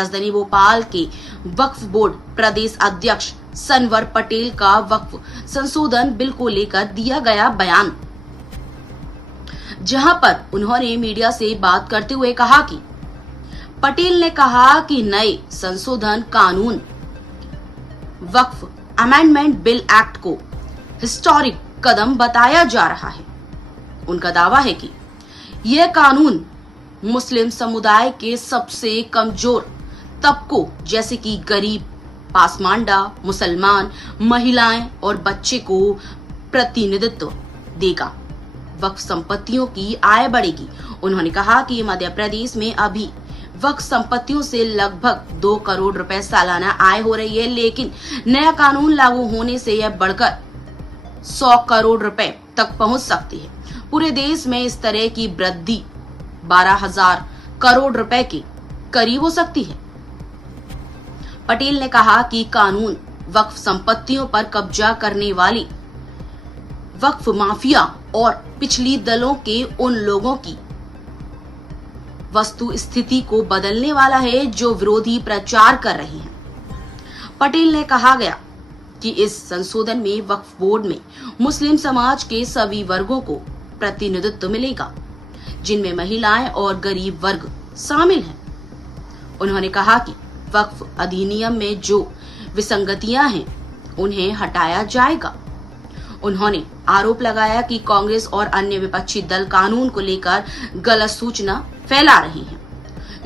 राजधानी भोपाल के वक्फ बोर्ड प्रदेश अध्यक्ष सनवर पटेल का वक्फ संशोधन बिल को लेकर दिया गया बयान, जहां पर उन्होंने मीडिया से बात करते हुए कहा कि पटेल ने कहा कि नए संशोधन कानून वक्फ अमेंडमेंट बिल एक्ट को हिस्टोरिक कदम बताया जा रहा है। उनका दावा है कि यह कानून मुस्लिम समुदाय के सबसे कमजोर तबकों जैसे कि गरीब, पासमांडा, मुसलमान, महिलाएं और बच्चे को प्रतिनिधित्व देगा। वक्फ संपत्तियों की आय बढ़ेगी। उन्होंने कहा कि मध्य प्रदेश में अभी वक्फ संपत्तियों से लगभग 2 करोड़ रुपए सालाना आय हो रही है, लेकिन नया कानून लागू होने से यह बढ़कर 100 करोड़ रुपए तक पहुंच सकती है। पूरे देश में इस तरह की वृद्धि 12,000 करोड़ रुपए के करीब हो सकती है। पटेल ने कहा कि कानून वक्फ संपत्तियों पर कब्जा करने वाली वक्फ माफिया और पिछली दलों के उन लोगों की वस्तु स्थिति को बदलने वाला है जो विरोधी प्रचार कर रहे हैं। पटेल ने कहा गया कि इस संशोधन में वक्फ बोर्ड में मुस्लिम समाज के सभी वर्गों को प्रतिनिधित्व मिलेगा, जिनमें महिलाएं और गरीब वर्ग शामिल हैं। उन्होंने कहा कि वक्फ अधिनियम में जो विसंगतियां हैं उन्हें हटाया जाएगा। उन्होंने आरोप लगाया कि कांग्रेस और अन्य विपक्षी दल कानून को लेकर गलत सूचना फैला रही हैं,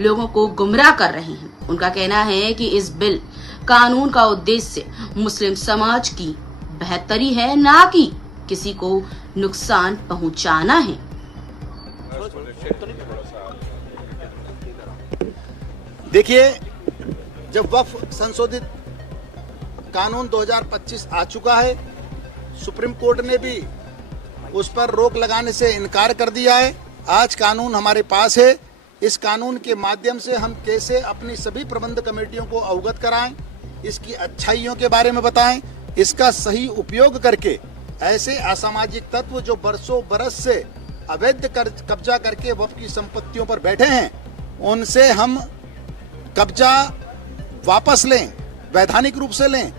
लोगों को गुमराह कर रहे हैं। उनका कहना है कि इस बिल कानून का उद्देश्य मुस्लिम समाज की बेहतरी है, ना कि किसी को नुकसान पहुंचाना है। देखिए, जब वक्फ संशोधित कानून 2025 आ चुका है, सुप्रीम कोर्ट ने भी उस पर रोक लगाने से इनकार कर दिया है। आज कानून हमारे पास है। इस कानून के माध्यम से हम कैसे अपनी सभी प्रबंध कमेटियों को अवगत कराएं, इसकी अच्छाइयों के बारे में बताएं, इसका सही उपयोग करके ऐसे असामाजिक तत्व जो बरसों बरस से अवैध कब्जा करके वक्फ की संपत्तियों पर बैठे हैं, उनसे हम कब्जा वापस लें, वैधानिक रूप से लें,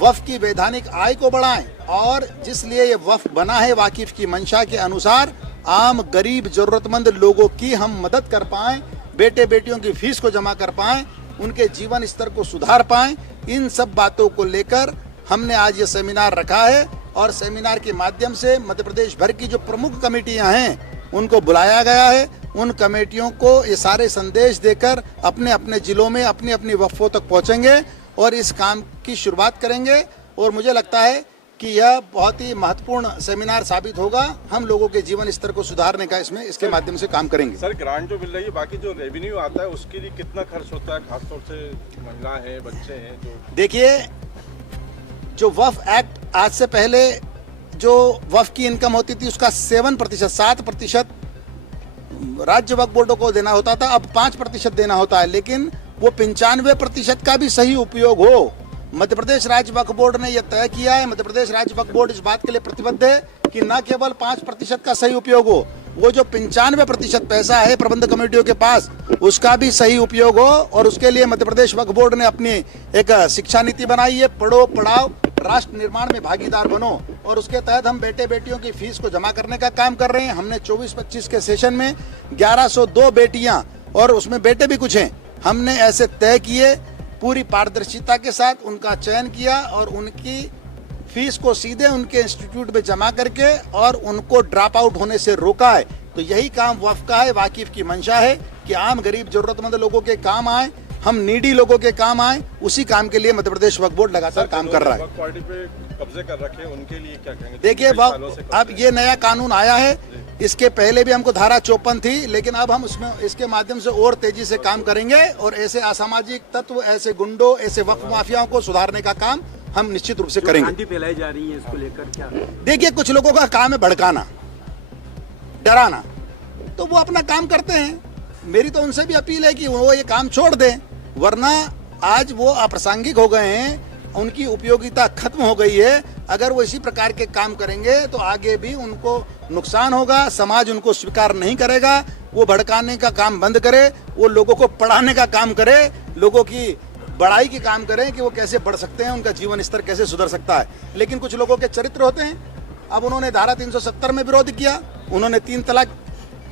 वक्फ की वैधानिक आय को बढ़ाएं और जिसलिए ये वक्फ बना है वाकिफ की मंशा के अनुसार आम गरीब जरूरतमंद लोगों की हम मदद कर पाएं, बेटे बेटियों की फीस को जमा कर पाएं, उनके जीवन स्तर को सुधार पाएं। इन सब बातों को लेकर हमने आज ये सेमिनार रखा है और सेमिनार के माध्यम से मध्य प्रदेश भर की जो प्रमुख कमेटियां हैं उनको बुलाया गया है। उन कमेटियों को ये सारे संदेश देकर अपने अपने जिलों में अपनी अपनी वक्फों तक पहुंचेंगे और इस काम की शुरुआत करेंगे। और मुझे लगता है कि यह बहुत ही महत्वपूर्ण सेमिनार साबित होगा। हम लोगों के जीवन स्तर को सुधारने का इसके माध्यम से काम करेंगे। सर, ग्रांट जो मिल रही है, बाकी जो रेवेन्यू आता है उसके लिए कितना खर्च होता है, खासतौर से महिलाएं हैं, बच्चे हैं जो? देखिए, जो वक्फ एक्ट आज से पहले जो वक्फ की इनकम होती थी उसका 7% राज्य वक्फ बोर्डों को देना होता था, अब 5% देना होता है। लेकिन वो 95% का भी सही उपयोग हो, मध्य प्रदेश राज्य वक्फ बोर्ड ने यह तय किया है। मध्य प्रदेश राज्य वक्फ बोर्ड इस बात के लिए प्रतिबद्ध है कि न केवल 5% का सही उपयोग हो, वो जो 95% पैसा है प्रबंध कमेटियों के पास उसका भी सही उपयोग हो। और उसके लिए मध्य प्रदेश वक्फ बोर्ड ने अपनी एक शिक्षा नीति बनाई है, पढ़ो पढ़ाओ राष्ट्र निर्माण में भागीदार बनो, और उसके तहत हम बेटे बेटियों की फीस को जमा करने का काम कर रहे हैं। हमने 24-25 के सेशन में 1102 बेटियां और उसमें बेटे भी कुछ हैं, हमने ऐसे तय किए, पूरी पारदर्शिता के साथ उनका चयन किया और उनकी फीस को सीधे उनके इंस्टीट्यूट में जमा करके और उनको ड्रॉप आउट होने से रोका है। तो यही काम वक्फ का है, वाकिफ की मंशा है कि आम गरीब जरूरतमंद लोगों के काम आए, हम नीडी लोगों के काम आए। उसी काम के लिए मध्य प्रदेश वक्फ बोर्ड लगातार काम कर रहा है। पार्टी पे कब्जे कर रखे उनके लिए क्या कहेंगे? देखिए, अब ये नया कानून आया है, इसके पहले भी हमको धारा 54 थी, लेकिन अब हम उसमें इसके माध्यम से और तेजी से काम करेंगे और ऐसे असामाजिक तत्व, ऐसे गुंडों, ऐसे वक्फ माफियाओं को सुधारने का काम हम निश्चित रूप से करेंगे। फैलाई जा रही है, इसको लेकर क्या? देखिए, कुछ लोगों का काम है भड़काना, डराना, तो वो अपना काम करते हैं। मेरी तो उनसे भी अपील है कि वो ये काम छोड़ दें, वरना आज वो अप्रासंगिक हो गए हैं, उनकी उपयोगिता खत्म हो गई है। अगर वो इसी प्रकार के काम करेंगे तो आगे भी उनको नुकसान होगा, समाज उनको स्वीकार नहीं करेगा। वो भड़काने का काम बंद करे, वो लोगों को पढ़ाने का काम करे, लोगों की बढ़ाई की काम करें कि वो कैसे बढ़ सकते हैं, उनका जीवन स्तर कैसे सुधर सकता है। लेकिन कुछ लोगों के चरित्र होते हैं। अब उन्होंने धारा 370 में विरोध किया, उन्होंने 3 तलाक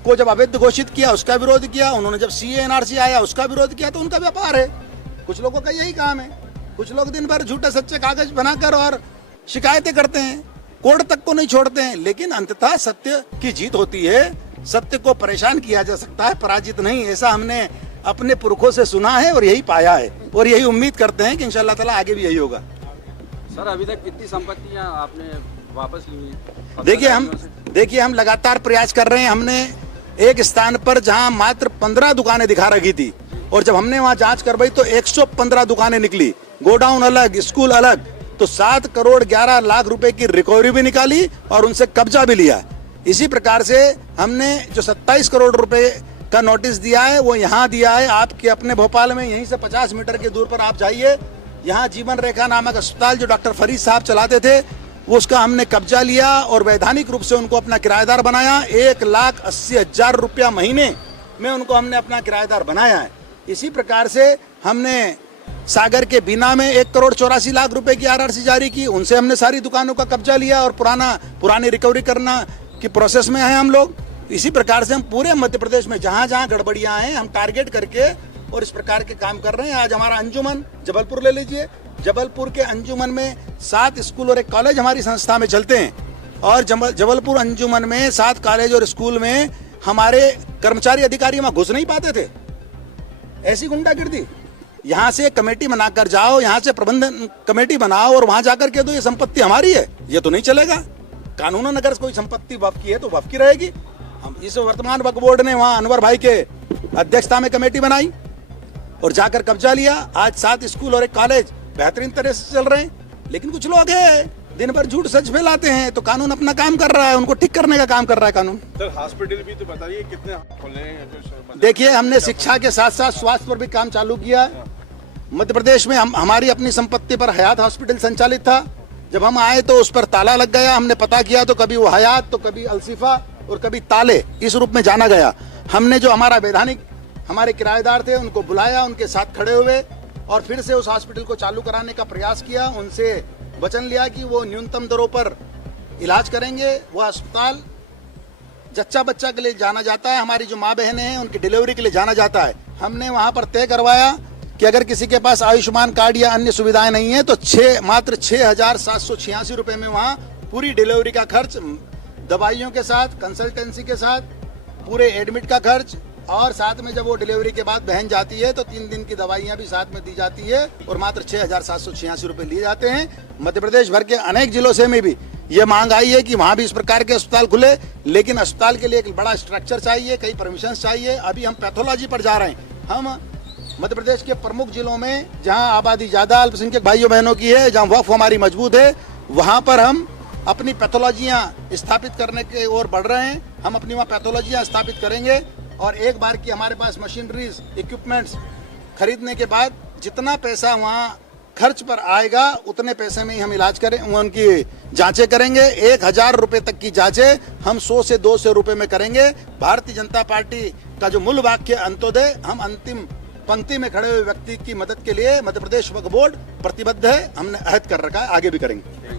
को जब अवैध घोषित किया उसका विरोध किया, उन्होंने जब CAA NRC आया उसका विरोध किया, तो उनका व्यापार है। कुछ लोगों का यही काम है। कुछ लोग दिन भर झूठे सच्चे कागज बनाकर और शिकायतें करते हैं, कोर्ट तक को नहीं छोड़ते हैं। लेकिन अंततः सत्य की जीत होती है। सत्य को परेशान किया जा सकता है, पराजित नहीं। ऐसा हमने अपने पुरखों से सुना है और यही पाया है, और यही उम्मीद करते हैं कि इंशाअल्लाह ताला आगे भी यही होगा। सर अभी तक कितनी संपत्तियां आपने वापस ली? देखिए हम लगातार प्रयास कर रहे हैं। हमने एक स्थान पर जहां मात्र 15 दुकानें दिखा रखी थी, और जब हमने वहां जांच करवाई तो 115 दुकानें निकली, गोडाउन अलग, स्कूल अलग। तो 7 करोड़ 11 लाख रुपए की रिकवरी भी निकाली और उनसे कब्जा भी लिया। इसी प्रकार से हमने जो 27 करोड़ रुपए का नोटिस दिया है वो यहाँ दिया है आपके अपने भोपाल में। यहीं से 50 मीटर के दूर पर आप जाइए, यहाँ जीवन रेखा नामक अस्पताल जो डॉक्टर फरीद साहब चलाते थे, वो उसका हमने कब्जा लिया और वैधानिक रूप से उनको अपना किराएदार बनाया। 1,80,000 रुपया महीने में उनको हमने अपना किराएदार बनाया है। इसी प्रकार से हमने सागर के बीना में 1 करोड़ 84 लाख रुपए की RRC जारी की, उनसे हमने सारी दुकानों का कब्जा लिया और पुरानी रिकवरी करना की प्रोसेस में है हम लोग। इसी प्रकार से हम पूरे मध्य प्रदेश में जहां जहां गड़बड़ियां हैं हम टारगेट करके और इस प्रकार के काम कर रहे हैं। आज हमारा अंजुमन जबलपुर ले लीजिए, जबलपुर के अंजुमन में 7 स्कूल और 1 कॉलेज हमारी संस्था में चलते हैं, और जबलपुर अंजुमन में 7 कॉलेज और स्कूल में हमारे कर्मचारी अधिकारी वहां घुस नहीं पाते थे। ऐसी गुंडागिर्दी। यहाँ से कमेटी बनाकर जाओ, यहाँ से प्रबंधन कमेटी बनाओ और वहां जाकर के दो ये संपत्ति हमारी है, ये तो नहीं चलेगा। कानूनन अगर कोई संपत्ति वक्फ की है तो वक्फ की रहेगी। हम इस वर्तमान वक्फ बोर्ड ने वहां अनवर भाई के अध्यक्षता में कमेटी बनाई और जाकर कब्जा लिया। आज 7 स्कूल और 1 कॉलेज बेहतरीन तरह से चल रहे हैं। लेकिन कुछ लोग हैं दिन भर झूठ सच फैलाते हैं, तो कानून अपना काम कर रहा है, उनको ठीक करने का काम कर रहा है कानून। सर हॉस्पिटल भी तो बताइए कितने खोले हैं? देखिए हमने शिक्षा के साथ साथ स्वास्थ्य पर भी काम चालू किया। मध्य प्रदेश में हमारी अपनी संपत्ति पर हयात हॉस्पिटल संचालित था। जब हम आए तो उस पर ताला लग गया। हमने पता किया तो कभी वो हयात तो कभी अलसिफा और कभी ताले इस रूप में जाना गया। हमने जो हमारा वैधानिक हमारे किराएदार थे उनको बुलाया, उनके साथ खड़े हुए और फिर से उस हॉस्पिटल को चालू कराने का प्रयास किया। उनसे वचन लिया कि वो न्यूनतम दरों पर इलाज करेंगे। वो अस्पताल जच्चा बच्चा के लिए जाना जाता है, हमारी जो माँ बहनें हैं उनकी डिलीवरी के लिए जाना जाता है। हमने वहाँ पर तय करवाया कि अगर किसी के पास आयुष्मान कार्ड या अन्य सुविधाएं नहीं है तो मात्र 6,786 रुपये में वहाँ पूरी डिलीवरी का खर्च, दवाइयों के साथ, कंसल्टेंसी के साथ, पूरे एडमिट का खर्च, और साथ में जब वो डिलीवरी के बाद बहन जाती है तो 3 दिन की दवाइयाँ भी साथ में दी जाती है और मात्र 6,786 रुपये लिए जाते हैं। मध्य प्रदेश भर के अनेक जिलों से में भी ये मांग आई है कि वहाँ भी इस प्रकार के अस्पताल खुले, लेकिन अस्पताल के लिए एक बड़ा स्ट्रक्चर चाहिए, कई परमिशन चाहिए। अभी हम पैथोलॉजी पर जा रहे हैं। हम मध्य प्रदेश के प्रमुख जिलों में जहां आबादी ज़्यादा अल्पसंख्यक भाइयों बहनों की है, जहां वक्फ हमारी मजबूत है, वहां पर हम अपनी पैथोलॉजियां स्थापित करने की ओर बढ़ रहे हैं। हम अपनी वहाँ पैथोलॉजियां स्थापित करेंगे और एक बार की हमारे पास मशीनरीज, इक्विपमेंट्स खरीदने के बाद जितना पैसा वहाँ खर्च पर आएगा उतने पैसे में ही हम इलाज करें, उनकी जांचें करेंगे। 1,000 रुपये तक की जांचें हम 100 से 200 रुपये में करेंगे। भारतीय जनता पार्टी का जो मूल वाक्य अंत्योदय, हम अंतिम पंक्ति में खड़े हुए व्यक्ति की मदद के लिए मध्य प्रदेश वक्फ बोर्ड प्रतिबद्ध है। हमने अहद कर रखा है, आगे भी करेंगे।